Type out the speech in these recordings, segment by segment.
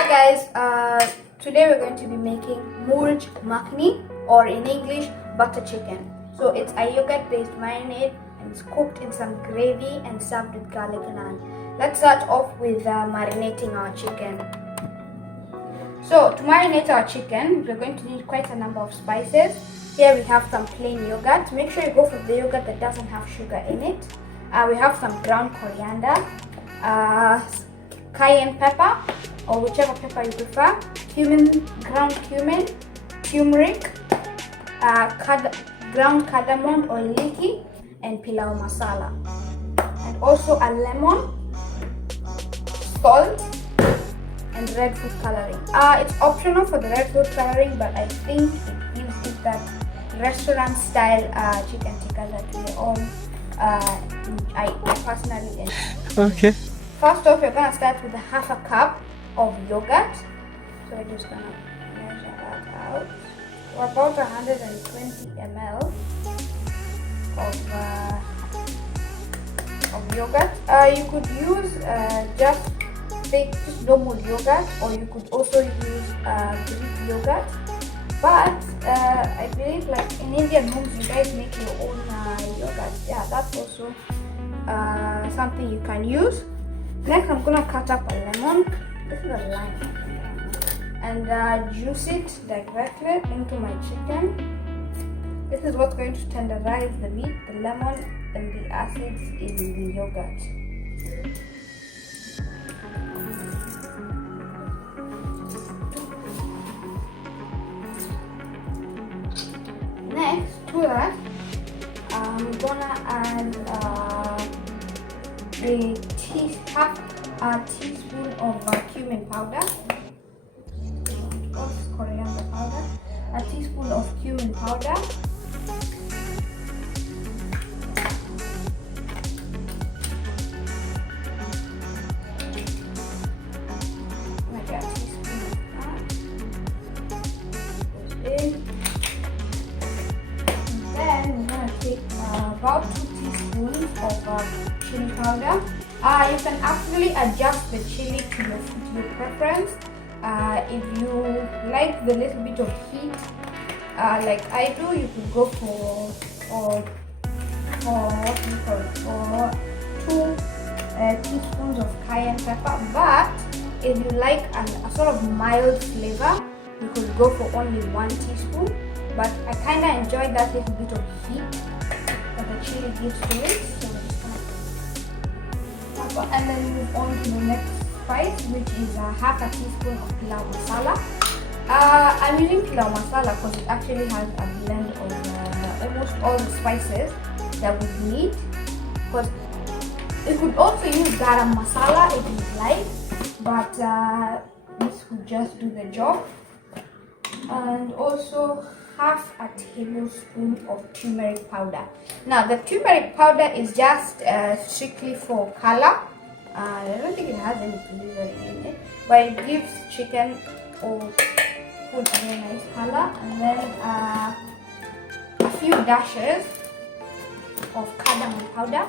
Hi guys, today we're going to be making Murg Makhani, or in English, butter chicken. So it's a yogurt based marinade and it's cooked in some gravy and served with garlic and naan. Let's start off with marinating our chicken. So to marinate our chicken, we're going to need quite a number of spices. Here we have some plain yogurt. Make sure you go for the yogurt that doesn't have sugar in it. We have some ground coriander, cayenne pepper, or whichever pepper you prefer, cumin, ground cumin, turmeric, ground cardamom or leafy, and pilau masala. And also a lemon, salt, and red food coloring. It's optional for the red food coloring, but I think it gives it that restaurant style chicken tikka that we all I personally enjoy. Okay. First off, you're gonna start with a half a cup of yogurt. So we're just gonna measure that out. So about 120 ml of yogurt. You could use just normal yogurt, or you could also use Greek yogurt. But I believe, like in Indian homes, you guys make your own yogurt. Yeah, that's also something you can use. Next, I'm gonna cut up a lemon. This is a lime, and juice it directly into my chicken. This is what's going to tenderize the meat, the lemon, and the acids in the yogurt. Next to that, I'm gonna add half a teaspoon of cumin powder, coriander powder, a teaspoon of cumin powder, like a teaspoon of that goes in. Then we're gonna take about 2 teaspoons of chili powder. You can actually adjust the chili to your preference. If you like the little bit of heat, like I do, you could go for what do you call it? For 2 teaspoons of cayenne pepper. But if you like a sort of mild flavor, you could go for only 1 teaspoon. But I kind of enjoy that little bit of heat that the chili gives to it. So I'm just gonna and then move on to the next spice, which is half a teaspoon of pilau masala. I'm using pilau masala because it actually has a blend of almost all the spices that we need. Because you could also use garam masala if you like, but this would just do the job. And also half a tablespoon of turmeric powder. Now the turmeric powder is just strictly for color. I don't think it has any flavor in it, but it gives chicken or food a very nice color. And then a few dashes of cardamom powder.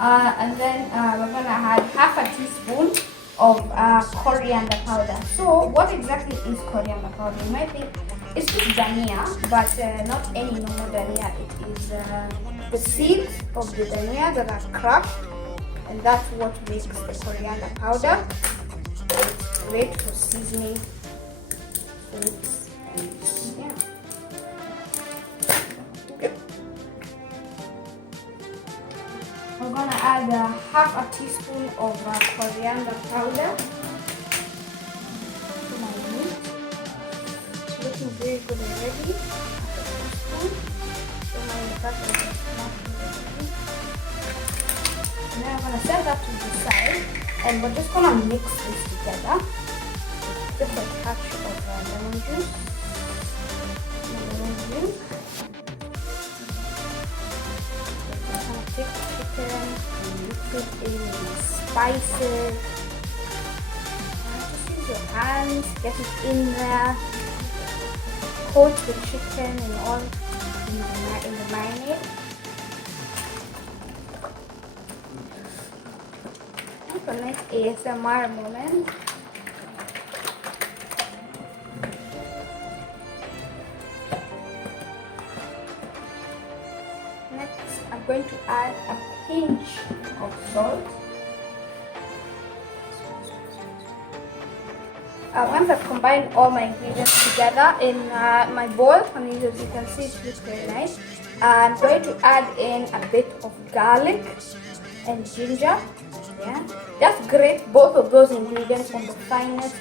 And then we're gonna add half a teaspoon of coriander powder. So what exactly is coriander powder? You might think it's just dhania, but not any normal dhania. It is the seeds of the dhania that are crushed, and that's what makes the coriander powder. It's great for seasoning foods. And yeah. Okay. I'm gonna add half a teaspoon of coriander powder to my meat. It's looking very good already. And then I'm gonna set that to the side, and we're just gonna mix this together. Just a touch of lemon juice. Take the chicken and mix it in with spices. Just use your hands, get it in there. Coat the chicken and all in the marinade. So next ASMR moment. Next, I'm going to add a pinch of salt. Once I've combined all my ingredients together in my bowl, and as you can see, it looks very nice. I'm going to add in a bit of garlic and ginger. Yeah, just grate both of those ingredients on the finest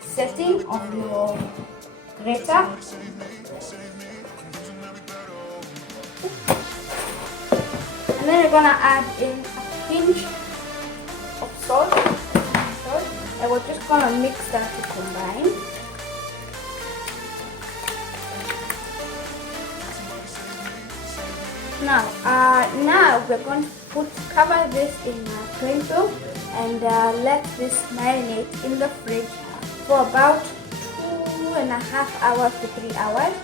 setting of your grater. And then we're gonna add in a pinch of salt. And we're just gonna mix that to combine. Now we're going to cover this in cling film and let this marinate in the fridge for about 2.5 hours to 3 hours.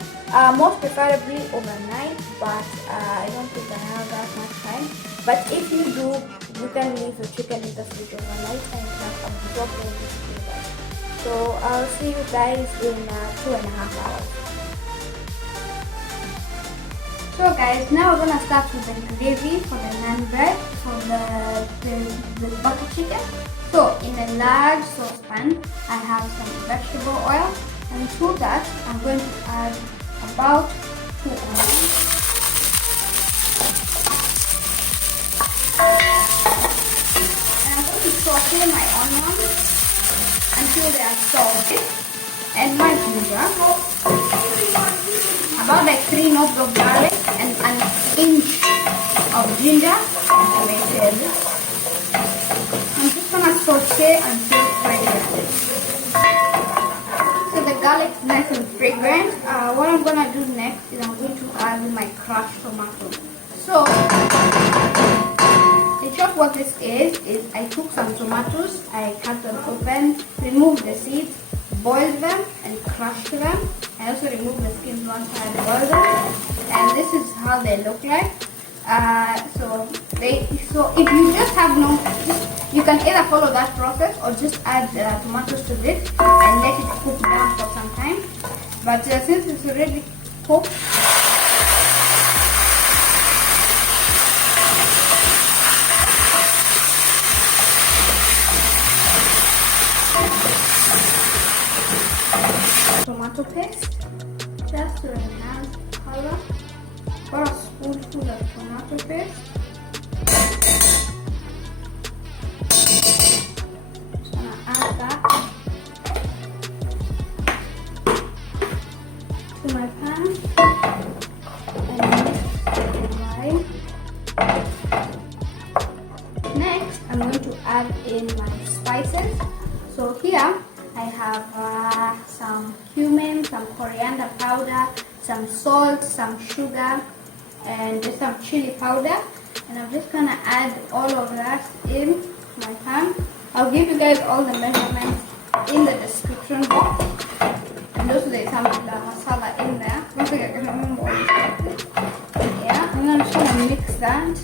Most preferably overnight, but I don't think I have that much time. But if you do, you can leave the chicken in the fridge overnight and it can absorb all these flavors. So I'll see you guys in 2.5 hours. So guys, now we're gonna start with the gravy for the naan bread for the butter chicken. So in a large saucepan, I have some vegetable oil, and to that I'm going to add about 2 onions. And I'm going to saute my onions until they are salted, and my ginger, about like 3 knobs of garlic and an inch of ginger. I'm just gonna saute until fragrant. So the garlic is nice and fragrant. What I'm gonna do next is I'm going to add my crushed tomato. So in short, what this is I took some tomatoes, I cut them open, removed the seeds, boiled them and crushed them. I also removed the skins once I boiled them, and this is how they look like. So if you just have you can either follow that process or just add tomatoes to this and let it cook down for some time. But since it's already cooked, tomato paste just to enhance color. About a spoonful of tomato paste. Just gonna add that to my pan and mix it. Next, I'm going to add in my spices. So here I have some cumin, some coriander powder, some salt, some sugar, and just some chili powder. And I'm just gonna add all of that in my pan. I'll give you guys all the measurements in the description box. And also there's some masala in there. Don't forget to remember all this. Yeah, I'm just gonna mix that.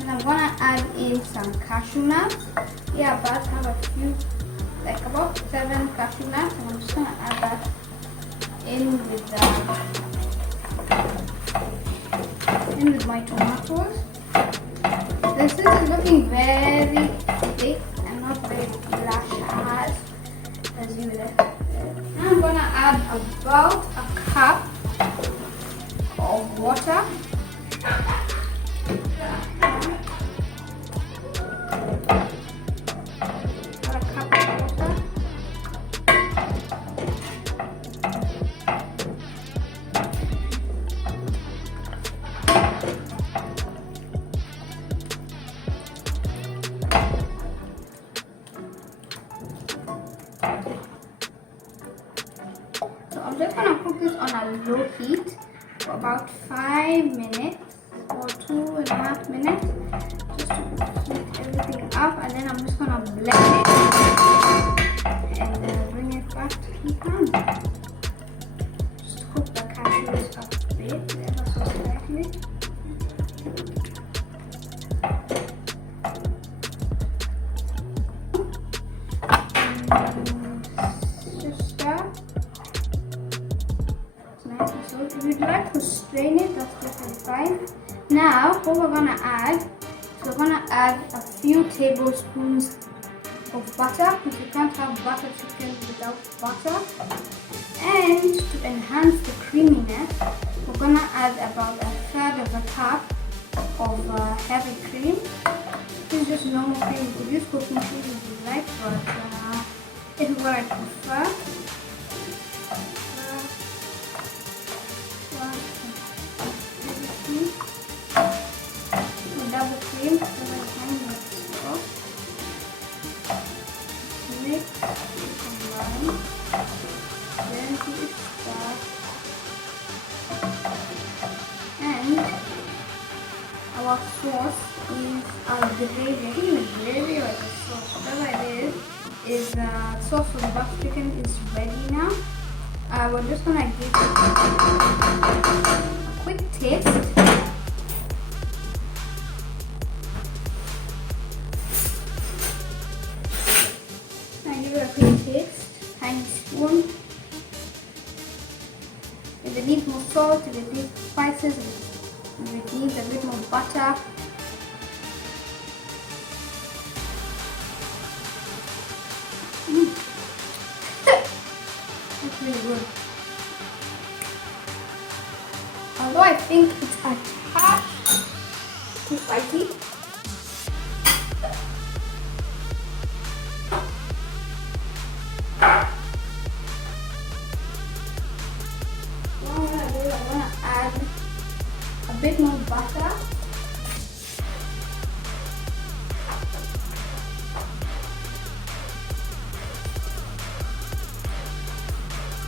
And I'm gonna add in some cashew nuts. Yeah, but I have a few, like about 7 cashew nuts, and I'm just gonna add that in with my tomatoes. This is looking very thick and not very lush as you would expect. I'm gonna add about a cup of water. So I'm just gonna cook this on a low heat for about 5 minutes or 2.5 minutes, just to heat everything up, and then I'm just gonna blend it and then bring it back to heat on. Just cook the cashews up a bit, ever so slightly. strain it, that's perfectly fine. Now what we're gonna add, so we're gonna add a few tablespoons of butter, because you can't have butter chicken without butter. And to enhance the creaminess, we're gonna add about 1/3 of a cup of heavy cream. This is just normal cream. You could use cooking cream if you like, but this is what I prefer. Double cream, mix, combine, then to start, and our sauce is our gravy. I think it's gravy or the sauce, whatever it is sauce for the butter chicken is ready now. We're just gonna give it a quick taste. Give it a quick taste, tiny spoon. If it needs more salt, if it needs spices, if it needs a bit more butter. That's really good. Although I think it's a touch too spicy. A bit more butter.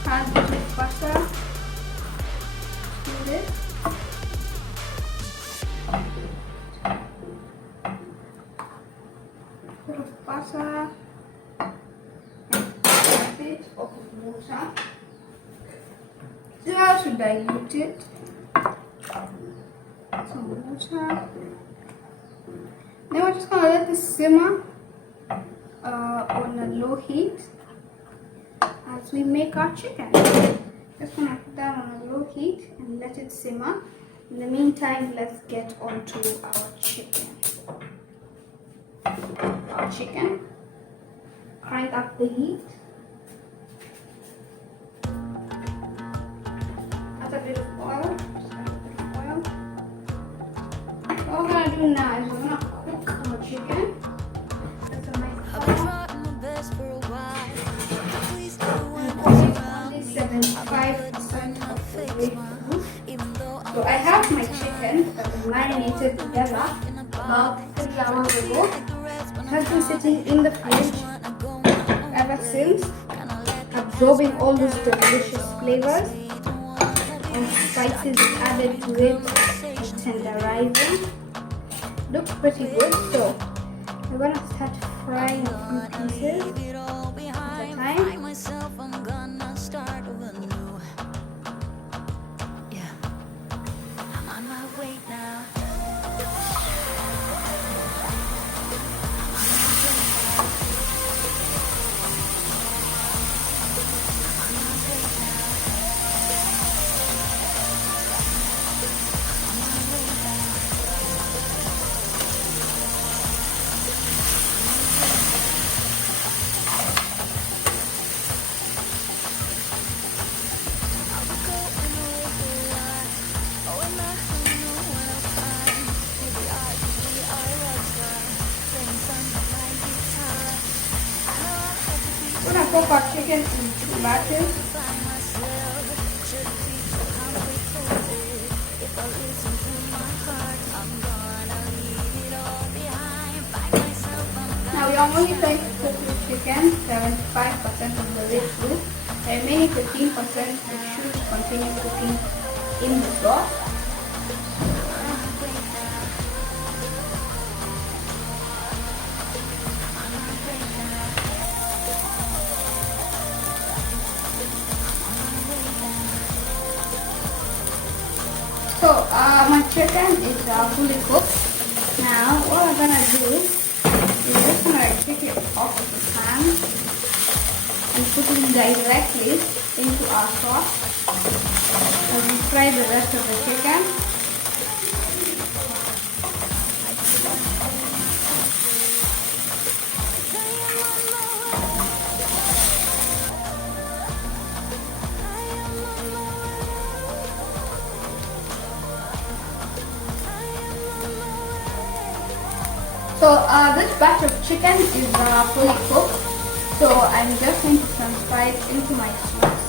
Add a bit of butter to this. Bit of butter and a bit of water. Just to dilute it. Some water. Then we're just gonna let this simmer on a low heat as we make our chicken. Just gonna put that on a low heat and let it simmer. In the meantime, let's get on to our chicken. Crank up the heat. Add a bit of oil. What we're gonna do now is we're gonna cook our chicken. That's a nice color. Only 75% of the way through. So I have my chicken that was marinated together about 3 hours ago. It has been sitting in the fridge ever since, absorbing all those delicious flavors and spices added to it, tenderizing. Looks pretty good, so we're gonna start frying a few pieces at a time. We're gonna cook our chicken in 2 batches. Now we are only going to cook the chicken 75% of the way through. The remaining 15% we should continue cooking in the sauce. So my chicken is fully cooked. Now what we're gonna do is just gonna take it off of the pan and put it directly into our sauce. as we fry the rest of the chicken. So this batch of chicken is fully cooked. So I'm just going to transfer it into my sauce.